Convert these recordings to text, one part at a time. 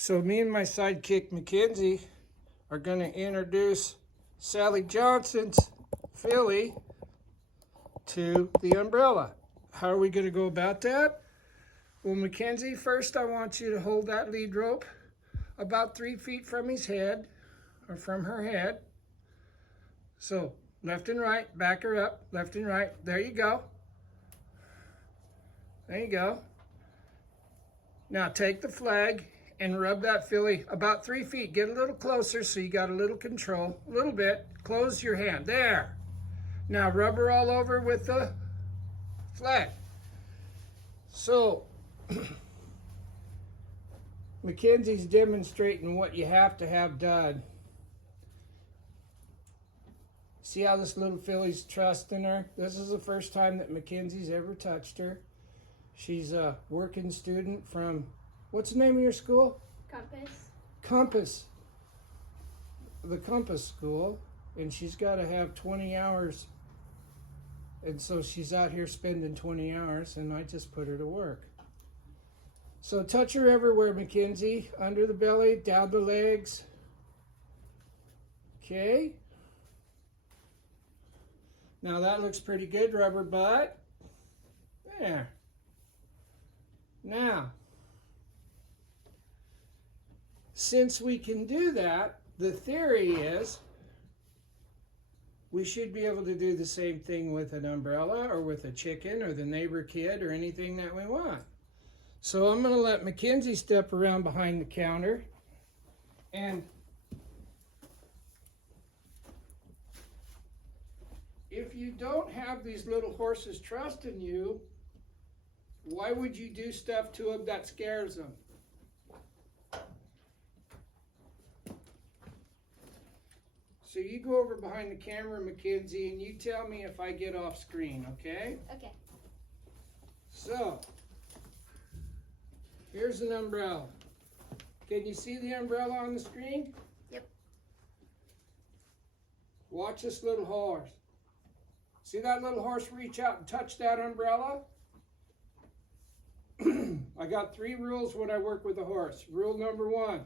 So me and my sidekick Mackenzie are going to introduce Sally Johnson's filly to the umbrella. How are we going to go about that? Well, Mackenzie, first I want you to hold that lead rope about 3 feet from his head, or from her head. So left and right, back her up, left and right. There you go. There you go. Now take the flag and rub that filly about 3 feet. Get a little closer so you got a little control. A little bit. Close your hand. There. Now rub her all over with the flag. So Mackenzie's demonstrating what you have to have done. See how this little filly's trusting her? This is the first time that Mackenzie's ever touched her. She's a working student from, what's the name of your school? Compass. The Compass School. And she's got to have 20 hours. And so she's out here spending 20 hours, and I just put her to work. So touch her everywhere, Mackenzie. Under the belly, down the legs. Okay. Now that looks pretty good. Rub her butt. There. Now, since we can do that, the theory is we should be able to do the same thing with an umbrella or with a chicken or the neighbor kid or anything that we want. So I'm going to let Mackenzie step around behind the counter, and if you don't have these little horses trusting you, why would you do stuff to them that scares them? So you go over behind the camera, Mackenzie, and you tell me if I get off screen, okay? Okay. So, here's an umbrella. Can you see the umbrella on the screen? Yep. Watch this little horse. See that little horse reach out and touch that umbrella? I got 3 rules when I work with a horse. Rule number 1,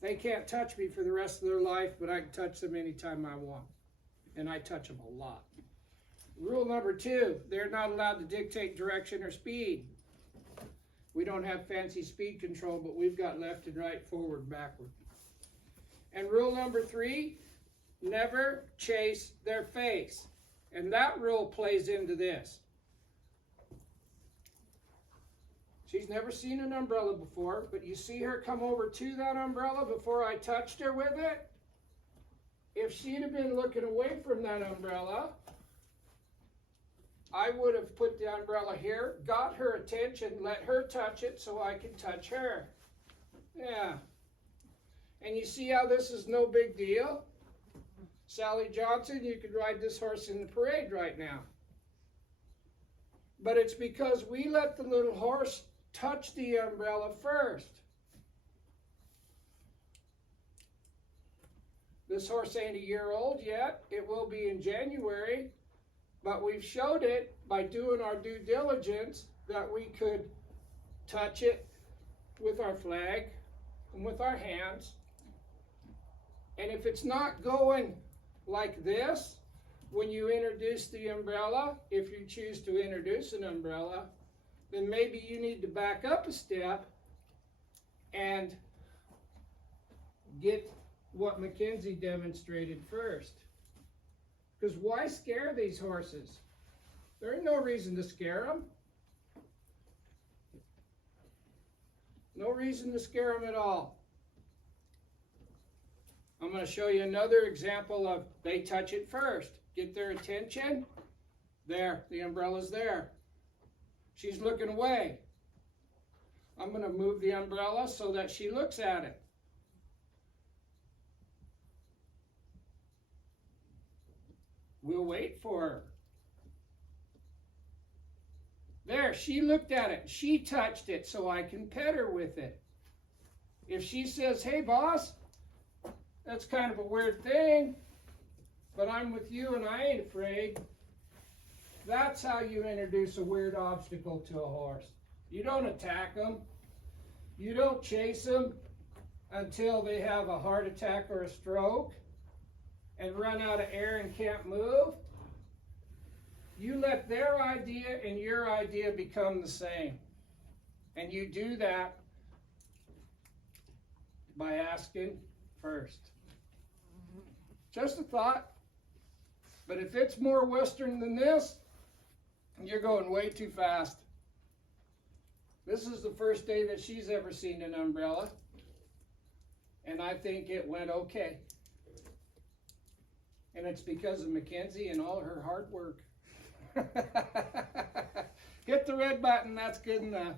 they can't touch me for the rest of their life, but I can touch them anytime I want. And I touch them a lot. Rule number 2, they're not allowed to dictate direction or speed. We don't have fancy speed control, but we've got left and right, forward, backward. And rule number 3, never chase their face. And that rule plays into this. She's never seen an umbrella before, but you see her come over to that umbrella before I touched her with it? If she'd have been looking away from that umbrella, I would have put the umbrella here, got her attention, let her touch it so I can touch her. Yeah. And you see how this is no big deal? Sally Johnson, you could ride this horse in the parade right now. But it's because we let the little horse touch the umbrella first. This horse ain't a year old yet. It will be in January. But we've showed it by doing our due diligence that we could touch it with our flag and with our hands. And if it's not going like this, when you introduce the umbrella, if you choose to introduce an umbrella, then maybe you need to back up a step and get what Mackenzie demonstrated first. Because why scare these horses? There ain't no reason to scare them. No reason to scare them at all. I'm going to show you another example of they touch it first. Get their attention. There, the umbrella's there. She's looking away. I'm going to move the umbrella so that she looks at it. We'll wait for her. There, she looked at it. She touched it so I can pet her with it. If she says, hey boss, that's kind of a weird thing, but I'm with you and I ain't afraid. That's how you introduce a weird obstacle to a horse. You don't attack them. You don't chase them. until they have a heart attack or a stroke and run out of air and can't move. You let their idea and your idea become the same. And you do that by asking first. Just a thought. But if it's more Western than this, you're going way too fast. This is the first day that she's ever seen an umbrella. And I think it went okay. And it's because of Mackenzie and all her hard work. Hit the red button, that's good enough.